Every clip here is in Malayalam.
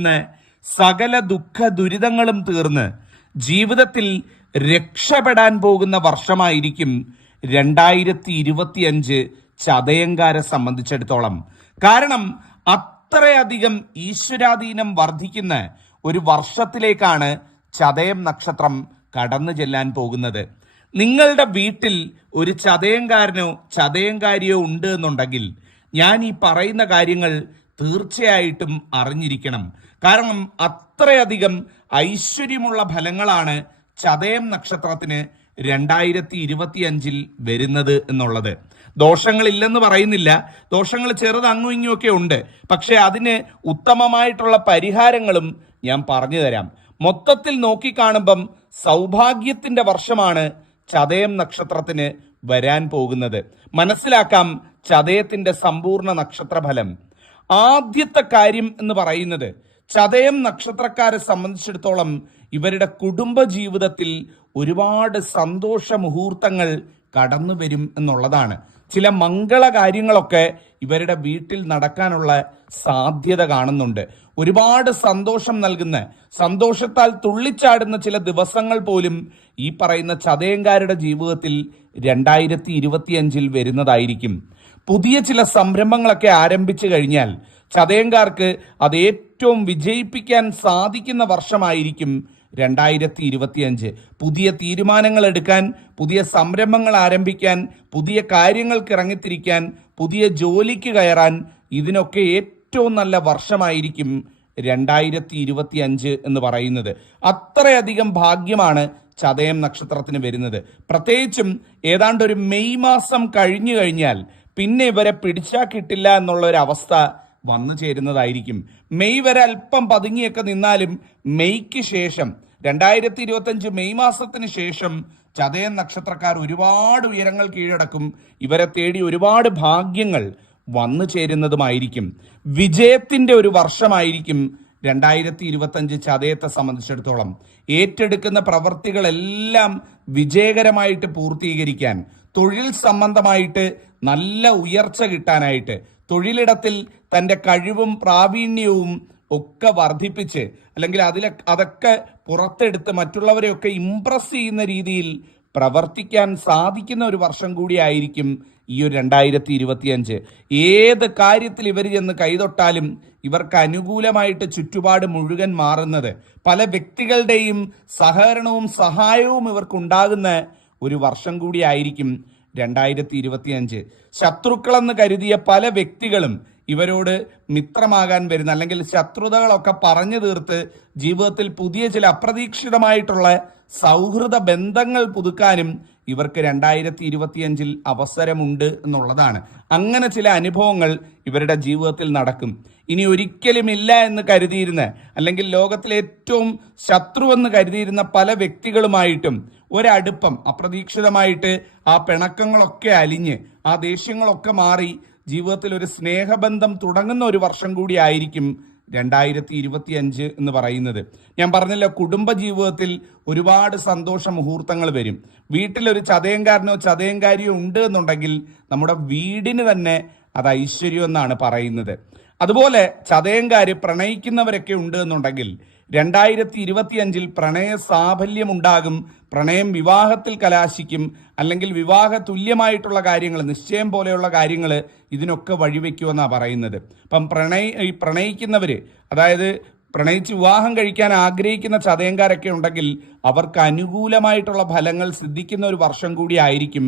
അനുഭവിക്കുന്ന സകല ദുഃഖ ദുരിതങ്ങളും തീർന്ന് ജീവിതത്തിൽ രക്ഷപ്പെടാൻ പോകുന്ന വർഷമായിരിക്കും രണ്ടായിരത്തി ഇരുപത്തിയഞ്ച് ചതയങ്കാരെ സംബന്ധിച്ചിടത്തോളം. കാരണം അത്രയധികം ഈശ്വരാധീനം വർദ്ധിക്കുന്ന ഒരു വർഷത്തിലേക്കാണ് ചതയം നക്ഷത്രം കടന്നു ചെല്ലാൻ പോകുന്നത്. നിങ്ങളുടെ വീട്ടിൽ ഒരു ചതയങ്കാരനോ ചതയങ്കാരിയോ ഉണ്ട് എന്നുണ്ടെങ്കിൽ ഞാൻ ഈ പറയുന്ന കാര്യങ്ങൾ തീർച്ചയായിട്ടും അറിഞ്ഞിരിക്കണം. കാരണം അത്രയധികം ഐശ്വര്യമുള്ള ഫലങ്ങളാണ് ചതയം നക്ഷത്രത്തിന് രണ്ടായിരത്തി ഇരുപത്തി അഞ്ചിൽ വരുന്നത് എന്നുള്ളത്. ദോഷങ്ങളില്ലെന്ന് പറയുന്നില്ല. ദോഷങ്ങൾ ചെറുത് അങ്ങും ഇങ്ങും ഒക്കെ ഉണ്ട്. പക്ഷെ അതിന് ഉത്തമമായിട്ടുള്ള പരിഹാരങ്ങളും ഞാൻ പറഞ്ഞു തരാം. മൊത്തത്തിൽ നോക്കിക്കാണുമ്പം സൗഭാഗ്യത്തിന്റെ വർഷമാണ് ചതയം നക്ഷത്രത്തിന് വരാൻ പോകുന്നത്. മനസ്സിലാക്കാം ചതയത്തിന്റെ സമ്പൂർണ നക്ഷത്രഫലം. ആദ്യത്തെ കാര്യം എന്ന് പറയുന്നത് ചതയം നക്ഷത്രക്കാരെ സംബന്ധിച്ചിടത്തോളം ഇവരുടെ കുടുംബ ജീവിതത്തിൽ ഒരുപാട് സന്തോഷ മുഹൂർത്തങ്ങൾ കടന്നു വരും എന്നുള്ളതാണ്. ചില മംഗള കാര്യങ്ങളൊക്കെ ഇവരുടെ വീട്ടിൽ നടക്കാനുള്ള സാധ്യത കാണുന്നുണ്ട്. ഒരുപാട് സന്തോഷം നൽകുന്ന സന്തോഷത്താൽ തുള്ളിച്ചാടുന്ന ചില ദിവസങ്ങൾ പോലും ഈ പറയുന്ന ചതയങ്കാരുടെ ജീവിതത്തിൽ രണ്ടായിരത്തി ഇരുപത്തിയഞ്ചിൽ വരുന്നതായിരിക്കും. പുതിയ ചില സംരംഭങ്ങളൊക്കെ ആരംഭിച്ചു കഴിഞ്ഞാൽ ചതയങ്കാർക്ക് അത് ഏറ്റവും വിജയിപ്പിക്കാൻ സാധിക്കുന്ന വർഷമായിരിക്കും രണ്ടായിരത്തി ഇരുപത്തിയഞ്ച് പുതിയ തീരുമാനങ്ങൾ എടുക്കാൻ പുതിയ സംരംഭങ്ങൾ ആരംഭിക്കാൻ പുതിയ കാര്യങ്ങൾക്ക് ഇറങ്ങിത്തിരിക്കാൻ പുതിയ ജോലിക്ക് കയറാൻ ഇതിനൊക്കെ ഏറ്റവും നല്ല വർഷമായിരിക്കും രണ്ടായിരത്തി ഇരുപത്തി അഞ്ച് എന്ന് പറയുന്നത്. അത്രയധികം ഭാഗ്യമാണ് ചതയം നക്ഷത്രത്തിന് വരുന്നത്. പ്രത്യേകിച്ചും ഏതാണ്ട് ഒരു മെയ് മാസം കഴിഞ്ഞു കഴിഞ്ഞാൽ പിന്നെ ഇവരെ പിടിച്ചാൽ കിട്ടില്ല എന്നുള്ള ഒരു അവസ്ഥ വന്നു ചേരുന്നതായിരിക്കും. മെയ് വരെ അല്പം പതുങ്ങിയൊക്കെ നിന്നാലും മെയ്ക്ക് ശേഷം രണ്ടായിരത്തി ഇരുപത്തഞ്ച് മെയ് മാസത്തിന് ശേഷം ചതയൻ നക്ഷത്രക്കാർ ഒരുപാട് ഉയരങ്ങൾ കീഴടക്കും. ഇവരെ തേടി ഒരുപാട് ഭാഗ്യങ്ങൾ വന്നു ചേരുന്നതുമായിരിക്കും. വിജയത്തിന്റെ ഒരു വർഷമായിരിക്കും രണ്ടായിരത്തി ഇരുപത്തഞ്ച് ചതയത്തെ സംബന്ധിച്ചിടത്തോളം. ഏറ്റെടുക്കുന്ന പ്രവർത്തികളെല്ലാം വിജയകരമായിട്ട് പൂർത്തീകരിക്കാൻ തൊഴിൽ സംബന്ധമായിട്ട് നല്ല ഉയർച്ച കിട്ടാനായിട്ട് തൊഴിലിടത്തിൽ തന്റെ കഴിവും പ്രാവീണ്യവും ഒക്കെ വർദ്ധിപ്പിച്ച് അല്ലെങ്കിൽ അതിലെ അതൊക്കെ പുറത്തെടുത്ത് മറ്റുള്ളവരെയൊക്കെ ഇംപ്രസ് ചെയ്യുന്ന രീതിയിൽ പ്രവർത്തിക്കാൻ സാധിക്കുന്ന ഒരു വർഷം കൂടിയായിരിക്കും ഈ ഒരു രണ്ടായിരത്തി ഇരുപത്തിയഞ്ച് ഏത് കാര്യത്തിൽ ഇവർ ചെന്ന് കൈതൊട്ടാലും ഇവർക്ക് അനുകൂലമായിട്ട് ചുറ്റുപാട് മുഴുവൻ മാറുന്നത് പല വ്യക്തികളുടെയും സഹകരണവും സഹായവും ഇവർക്കുണ്ടാകുന്ന ഒരു വർഷം കൂടിയായിരിക്കും രണ്ടായിരത്തി ഇരുപത്തിയഞ്ച് ശത്രുക്കളെന്ന് കരുതിയ പല വ്യക്തികളും ഇവരോട് മിത്രമാകാൻ വരുന്ന അല്ലെങ്കിൽ ശത്രുതകളൊക്കെ പറഞ്ഞു തീർത്ത് ജീവിതത്തിൽ പുതിയ ചില അപ്രതീക്ഷിതമായിട്ടുള്ള സൗഹൃദ ബന്ധങ്ങൾ പുതുക്കാനും ഇവർക്ക് രണ്ടായിരത്തി ഇരുപത്തിയഞ്ചിൽ അവസരമുണ്ട് എന്നുള്ളതാണ്. അങ്ങനെ ചില അനുഭവങ്ങൾ ഇവരുടെ ജീവിതത്തിൽ നടക്കും. ഇനി ഒരിക്കലും ഇല്ല എന്ന് കരുതിയിരുന്ന അല്ലെങ്കിൽ ലോകത്തിലെ ഏറ്റവും ശത്രുവെന്ന് കരുതിയിരുന്ന പല വ്യക്തികളുമായിട്ടും ഒരടുപ്പം അപ്രതീക്ഷിതമായിട്ട് ആ പിണക്കങ്ങളൊക്കെ അലിഞ്ഞ് ആ ദേഷ്യങ്ങളൊക്കെ മാറി ജീവിതത്തിൽ ഒരു സ്നേഹബന്ധം തുടങ്ങുന്ന ഒരു വർഷം കൂടി ആയിരിക്കും രണ്ടായിരത്തി ഇരുപത്തി അഞ്ച് എന്ന് പറയുന്നത്. ഞാൻ പറഞ്ഞല്ലോ കുടുംബജീവിതത്തിൽ ഒരുപാട് സന്തോഷ മുഹൂർത്തങ്ങൾ വരും. വീട്ടിലൊരു ചതയങ്കാരനോ ചതയങ്കാരിയോ ഉണ്ട് എന്നുണ്ടെങ്കിൽ നമ്മുടെ വീടിന് തന്നെ അത് ഐശ്വര്യം എന്നാണ് പറയുന്നത്. അതുപോലെ ചതയങ്കാര് പ്രണയിക്കുന്നവരൊക്കെ ഉണ്ട് എന്നുണ്ടെങ്കിൽ രണ്ടായിരത്തി ഇരുപത്തിയഞ്ചിൽ പ്രണയ സാഫല്യമുണ്ടാകും പ്രണയം വിവാഹത്തിൽ കലാശിക്കും അല്ലെങ്കിൽ വിവാഹ തുല്യമായിട്ടുള്ള കാര്യങ്ങൾ നിശ്ചയം പോലെയുള്ള കാര്യങ്ങൾ ഇതിനൊക്കെ വഴിവെക്കുമെന്നാണ് പറയുന്നത്. അപ്പം പ്രണയ ഈ പ്രണയിക്കുന്നവർ അതായത് പ്രണയിച്ച് വിവാഹം കഴിക്കാൻ ആഗ്രഹിക്കുന്ന ചതയങ്കാരൊക്കെ ഉണ്ടെങ്കിൽ അവർക്ക് അനുകൂലമായിട്ടുള്ള ഫലങ്ങൾ സിദ്ധിക്കുന്ന ഒരു വർഷം കൂടി ആയിരിക്കും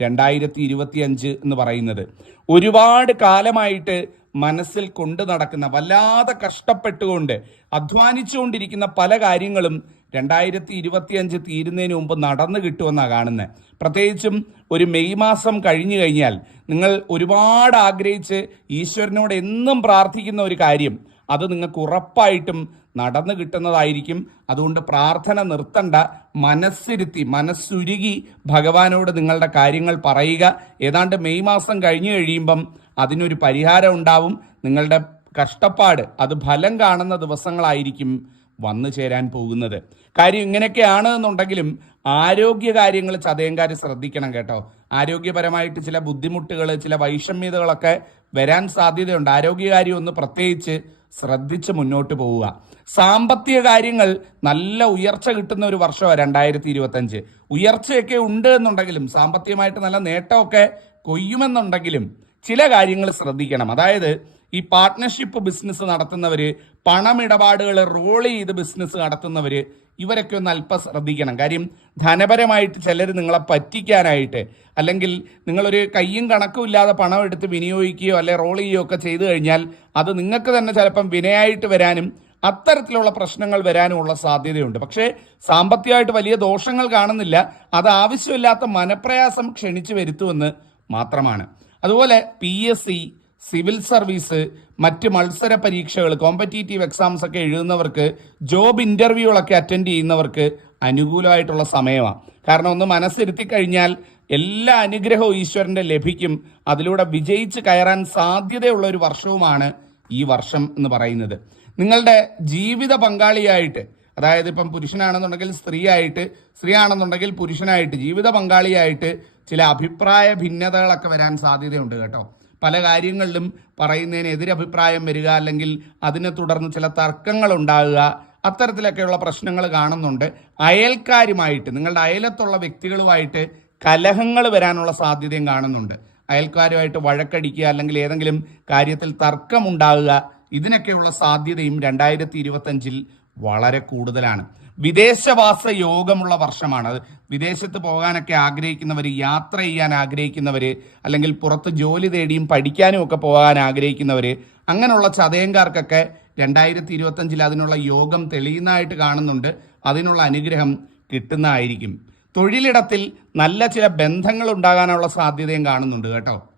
രണ്ടായിരത്തി ഇരുപത്തിയഞ്ച് എന്ന് പറയുന്നത്. ഒരുപാട് കാലമായിട്ട് മനസ്സിൽ കൊണ്ടു നടക്കുന്ന വല്ലാതെ കഷ്ടപ്പെട്ടുകൊണ്ട് അധ്വാനിച്ചുകൊണ്ടിരിക്കുന്ന പല കാര്യങ്ങളും രണ്ടായിരത്തി ഇരുപത്തിയഞ്ച് തീരുന്നതിന് മുമ്പ് നടന്നു കിട്ടുമെന്നാണ് കാണുന്നത് പ്രത്യേകിച്ചും ഒരു മെയ് മാസം കഴിഞ്ഞു കഴിഞ്ഞാൽ നിങ്ങൾ ഒരുപാട് ആഗ്രഹിച്ച് ഈശ്വരനോട് എന്നും പ്രാർത്ഥിക്കുന്ന ഒരു കാര്യം അത് നിങ്ങൾക്ക് ഉറപ്പായിട്ടും നടന്നു കിട്ടുന്നതായിരിക്കും. അതുകൊണ്ട് പ്രാർത്ഥന നിർത്തണ്ട മനസ്സിരുത്തി മനസ്സുരുകി ഭഗവാനോട് നിങ്ങളുടെ കാര്യങ്ങൾ പറയുക. ഏതാണ്ട് മെയ് മാസം കഴിഞ്ഞു കഴിയുമ്പം അതിനൊരു പരിഹാരം ഉണ്ടാവും. നിങ്ങളുടെ കഷ്ടപ്പാട് അത് ഫലം കാണുന്ന ദിവസങ്ങളായിരിക്കും വന്നു ചേരാൻ പോകുന്നത്. കാര്യം ഇങ്ങനെയൊക്കെയാണ് എന്നുണ്ടെങ്കിലും ആരോഗ്യ കാര്യങ്ങൾ ചതയങ്കാർ ശ്രദ്ധിക്കണം കേട്ടോ. ആരോഗ്യപരമായിട്ട് ചില ബുദ്ധിമുട്ടുകൾ ചില വൈഷമ്യതകളൊക്കെ വരാൻ സാധ്യതയുണ്ട്. ആരോഗ്യകാര്യം ഒന്ന് പ്രത്യേകിച്ച് ശ്രദ്ധിച്ച് മുന്നോട്ട് പോവുക. സാമ്പത്തിക കാര്യങ്ങൾ നല്ല ഉയർച്ച കിട്ടുന്ന ഒരു വർഷമാണ് രണ്ടായിരത്തി ഇരുപത്തി അഞ്ച് ഉയർച്ചയൊക്കെ ഉണ്ട് എന്നുണ്ടെങ്കിലും സാമ്പത്തികമായിട്ട് നല്ല നേട്ടമൊക്കെ കൊയ്യുമെന്നുണ്ടെങ്കിലും ചില കാര്യങ്ങൾ ശ്രദ്ധിക്കണം. അതായത് ഈ പാർട്ട്ണർഷിപ്പ് ബിസിനസ് നടത്തുന്നവർ പണമിടപാടുകൾ റോൾ ചെയ്ത് ബിസിനസ് നടത്തുന്നവർ ഇവരൊക്കെ ഒന്ന് അല്പം ശ്രദ്ധിക്കണം. കാര്യം ധനപരമായിട്ട് ചിലർ നിങ്ങളെ പറ്റിക്കാനായിട്ട് അല്ലെങ്കിൽ നിങ്ങളൊരു കയ്യും കണക്കും ഇല്ലാതെ പണം എടുത്ത് വിനിയോഗിക്കുകയോ അല്ലെ റോൾ ചെയ്യുകയോ ഒക്കെ ചെയ്തു കഴിഞ്ഞാൽ അത് നിങ്ങൾക്ക് തന്നെ ചിലപ്പം വിനയായിട്ട് വരാനും അത്തരത്തിലുള്ള പ്രശ്നങ്ങൾ വരാനുമുള്ള സാധ്യതയുണ്ട്. പക്ഷേ സാമ്പത്തികമായിട്ട് വലിയ ദോഷങ്ങൾ കാണുന്നില്ല. അത് ആവശ്യമില്ലാത്ത മനപ്രയാസം ക്ഷണിച്ചു വരുത്തുമെന്ന് മാത്രമാണ്. അതുപോലെ P S C civil service മറ്റ് മത്സര പരീക്ഷകൾ കോമ്പറ്റീറ്റീവ് എക്സാംസ് ഒക്കെ എഴുതുന്നവർക്ക് ജോബ് ഇന്റർവ്യൂകളൊക്കെ അറ്റൻഡ് ചെയ്യുന്നവർക്ക് അനുകൂലമായിട്ടുള്ള സമയമാണ്. കാരണം ഒന്ന് മനസ്സിരുത്തി കഴിഞ്ഞാൽ എല്ലാ അനുഗ്രഹവും ഈശ്വരന്റെ ലഭിക്കും. അതിലൂടെ വിജയിച്ച് കയറാൻ സാധ്യതയുള്ള ഒരു വർഷവുമാണ് ഈ വർഷം എന്ന് പറയുന്നത്. നിങ്ങളുടെ ജീവിത പങ്കാളിയായിട്ട് അതായത് ഇപ്പം പുരുഷനാണെന്നുണ്ടെങ്കിൽ സ്ത്രീ ആയിട്ട് സ്ത്രീ ആണെന്നുണ്ടെങ്കിൽ പുരുഷനായിട്ട് ജീവിത പങ്കാളിയായിട്ട് ചില അഭിപ്രായ ഭിന്നതകളൊക്കെ വരാൻ സാധ്യതയുണ്ട് കേട്ടോ. പല കാര്യങ്ങളിലും പറയുന്നതിന് എതിരഭിപ്രായം വരിക അല്ലെങ്കിൽ അതിനെ തുടർന്ന് ചില തർക്കങ്ങൾ ഉണ്ടാകുക അത്തരത്തിലൊക്കെയുള്ള പ്രശ്നങ്ങൾ കാണുന്നുണ്ട്. അയൽക്കാരുമായിട്ട് നിങ്ങളുടെ അയലത്തുള്ള വ്യക്തികളുമായിട്ട് കലഹങ്ങൾ വരാനുള്ള സാധ്യതയും കാണുന്നുണ്ട്. അയൽക്കാരുമായിട്ട് വഴക്കടിക്കുക അല്ലെങ്കിൽ ഏതെങ്കിലും കാര്യത്തിൽ തർക്കമുണ്ടാകുക ഇതിനൊക്കെയുള്ള സാധ്യതയും രണ്ടായിരത്തി ഇരുപത്തഞ്ചിൽ വളരെ കൂടുതലാണ്. വിദേശവാസ യോഗമുള്ള വർഷമാണ് വിദേശത്ത് പോകാനൊക്കെ ആഗ്രഹിക്കുന്നവർ യാത്ര ചെയ്യാൻ ആഗ്രഹിക്കുന്നവർ അല്ലെങ്കിൽ പുറത്ത് ജോലി തേടിയും പഠിക്കാനും ഒക്കെ പോകാൻ ആഗ്രഹിക്കുന്നവർ അങ്ങനെയുള്ള ചതയങ്കാർക്കൊക്കെ രണ്ടായിരത്തി ഇരുപത്തഞ്ചിൽ അതിനുള്ള യോഗം തെളിയുന്നതായിട്ട് കാണുന്നുണ്ട്. അതിനുള്ള അനുഗ്രഹം കിട്ടുന്നതായിരിക്കും. തൊഴിലിടത്തിൽ നല്ല ചില ബന്ധങ്ങൾ ഉണ്ടാകാനുള്ള സാധ്യതയും കാണുന്നുണ്ട് കേട്ടോ.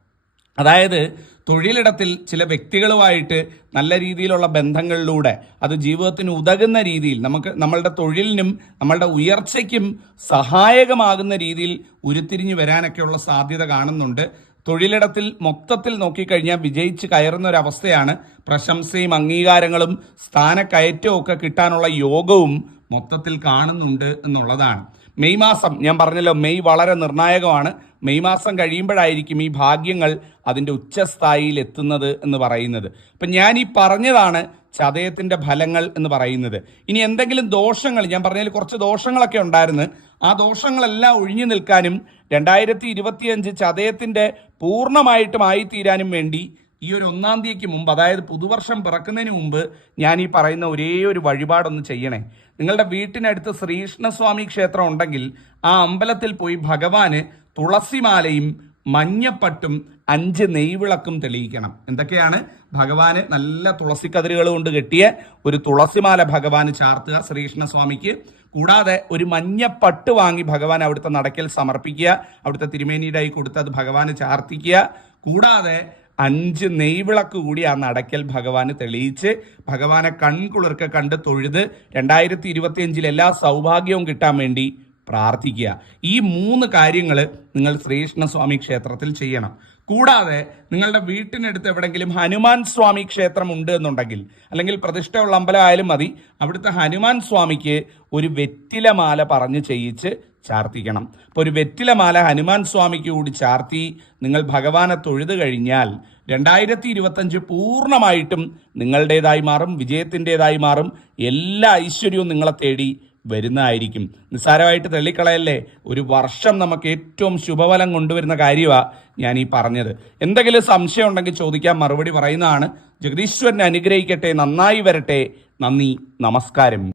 അതായത് തൊഴിലിടത്തിൽ ചില വ്യക്തികളുമായിട്ട് നല്ല രീതിയിലുള്ള ബന്ധങ്ങളിലൂടെ അത് ജീവിതത്തിന് ഉതകുന്ന രീതിയിൽ നമുക്ക് നമ്മളുടെ തൊഴിലിനും നമ്മളുടെ ഉയർച്ചയ്ക്കും സഹായകമാകുന്ന രീതിയിൽ ഉരുത്തിരിഞ്ഞു വരാനൊക്കെയുള്ള സാധ്യത കാണുന്നുണ്ട്. തൊഴിലിടത്തിൽ മൊത്തത്തിൽ നോക്കിക്കഴിഞ്ഞാൽ വിജയിച്ച് കയറുന്ന ഒരു അവസ്ഥയാണ് പ്രശംസയും അംഗീകാരങ്ങളും സ്ഥാനക്കയറ്റവും ഒക്കെ കിട്ടാനുള്ള യോഗവും മൊത്തത്തിൽ കാണുന്നുണ്ട് എന്നുള്ളതാണ്. മെയ് മാസം ഞാൻ പറഞ്ഞല്ലോ മെയ് വളരെ നിർണായകമാണ്. മെയ് മാസം കഴിയുമ്പോഴായിരിക്കും ഈ ഭാഗ്യങ്ങൾ അതിന്റെ ഉച്ചസ്ഥായിയിൽ എത്തുന്നത് എന്ന് പറയുന്നത്. അപ്പം ഞാൻ ഈ പറഞ്ഞതാണ് ചതയത്തിന്റെ ഫലങ്ങൾ എന്ന് പറയുന്നത്. ഇനി എന്തെങ്കിലും ദോഷങ്ങൾ ഞാൻ പറഞ്ഞതിൽ കുറച്ച് ദോഷങ്ങളൊക്കെ ഉണ്ടായിരുന്നു. ആ ദോഷങ്ങളെല്ലാം ഒഴിഞ്ഞു നിൽക്കാനും രണ്ടായിരത്തി ഇരുപത്തിയഞ്ച് ചതയത്തിന്റെ പൂർണമായിട്ടും ആയിത്തീരാനും വേണ്ടി ഈ ഒരു ഒന്നാം തീയതിക്ക് മുമ്പ് അതായത് പുതുവർഷം പിറക്കുന്നതിന് മുമ്പ് ഞാൻ ഈ പറയുന്ന ഒരേ ഒരു വഴിപാടൊന്ന് ചെയ്യണേ. നിങ്ങളുടെ വീട്ടിനടുത്ത് ശ്രീകൃഷ്ണസ്വാമി ക്ഷേത്രം ഉണ്ടെങ്കിൽ ആ അമ്പലത്തിൽ പോയി ഭഗവാന് തുളസിമാലയും മഞ്ഞപ്പട്ടും അഞ്ച് നെയ്വിളക്കും തെളിയിക്കണം. എന്തൊക്കെയാണ്? ഭഗവാന് നല്ല തുളസി കതിരുകൾ കൊണ്ട് കെട്ടിയ ഒരു തുളസിമാല ഭഗവാന് ചാർത്തുക ശ്രീകൃഷ്ണസ്വാമിക്ക്. കൂടാതെ ഒരു മഞ്ഞപ്പട്ട് വാങ്ങി ഭഗവാൻ അവിടുത്തെ നടക്കൽ സമർപ്പിക്കുക അവിടുത്തെ തിരുമേനിയുടെ കൊടുത്ത് അത് ഭഗവാന് ചാർത്തിക്കുക. കൂടാതെ അഞ്ച് നെയ്വിളക്ക് കൂടി ആ നടക്കൽ ഭഗവാന് തെളിയിച്ച് ഭഗവാനെ കൺകുളിർക്കെ കണ്ട് തൊഴുത് രണ്ടായിരത്തി ഇരുപത്തിയഞ്ചിൽ എല്ലാ സൗഭാഗ്യവും കിട്ടാൻ വേണ്ടി പ്രാർത്ഥിക്കുക. ഈ മൂന്ന് കാര്യങ്ങൾ നിങ്ങൾ ശ്രീകൃഷ്ണസ്വാമി ക്ഷേത്രത്തിൽ ചെയ്യണം. കൂടാതെ നിങ്ങളുടെ വീട്ടിനടുത്ത് എവിടെങ്കിലും ഹനുമാൻ സ്വാമി ക്ഷേത്രം ഉണ്ട് എന്നുണ്ടെങ്കിൽ അല്ലെങ്കിൽ പ്രതിഷ്ഠയുള്ള അമ്പലമായാലും മതി അവിടുത്തെ ഹനുമാൻ സ്വാമിക്ക് ഒരു വെറ്റിലമാല പറഞ്ഞ് ചെയ്യിച്ച് ചാർത്തിക്കണം. അപ്പോൾ ഒരു വെറ്റിലമാല ഹനുമാൻ സ്വാമിക്ക് കൂടി ചാർത്തി നിങ്ങൾ ഭഗവാനെ തൊഴുതു കഴിഞ്ഞാൽ രണ്ടായിരത്തി ഇരുപത്തഞ്ച് പൂർണമായിട്ടും നിങ്ങളുടേതായി മാറും വിജയത്തിന്റെതായി മാറും. എല്ലാ ഐശ്വര്യവും നിങ്ങളെ തേടി വരുന്നതായിരിക്കും. നിസ്സാരമായിട്ട് തള്ളിക്കളയല്ലേ? ഒരു വർഷം നമുക്ക് ഏറ്റവും ശുഭഫലം കൊണ്ടുവരുന്ന കാര്യമാണ് ഞാൻ ഈ പറഞ്ഞത്. എന്തെങ്കിലും സംശയം ഉണ്ടെങ്കിൽ ചോദിക്കാൻ മറുപടി പറയുന്നതാണ്. ജഗദീശ്വരനെ അനുഗ്രഹിക്കട്ടെ നന്നായി വരട്ടെ. നന്ദി നമസ്കാരം.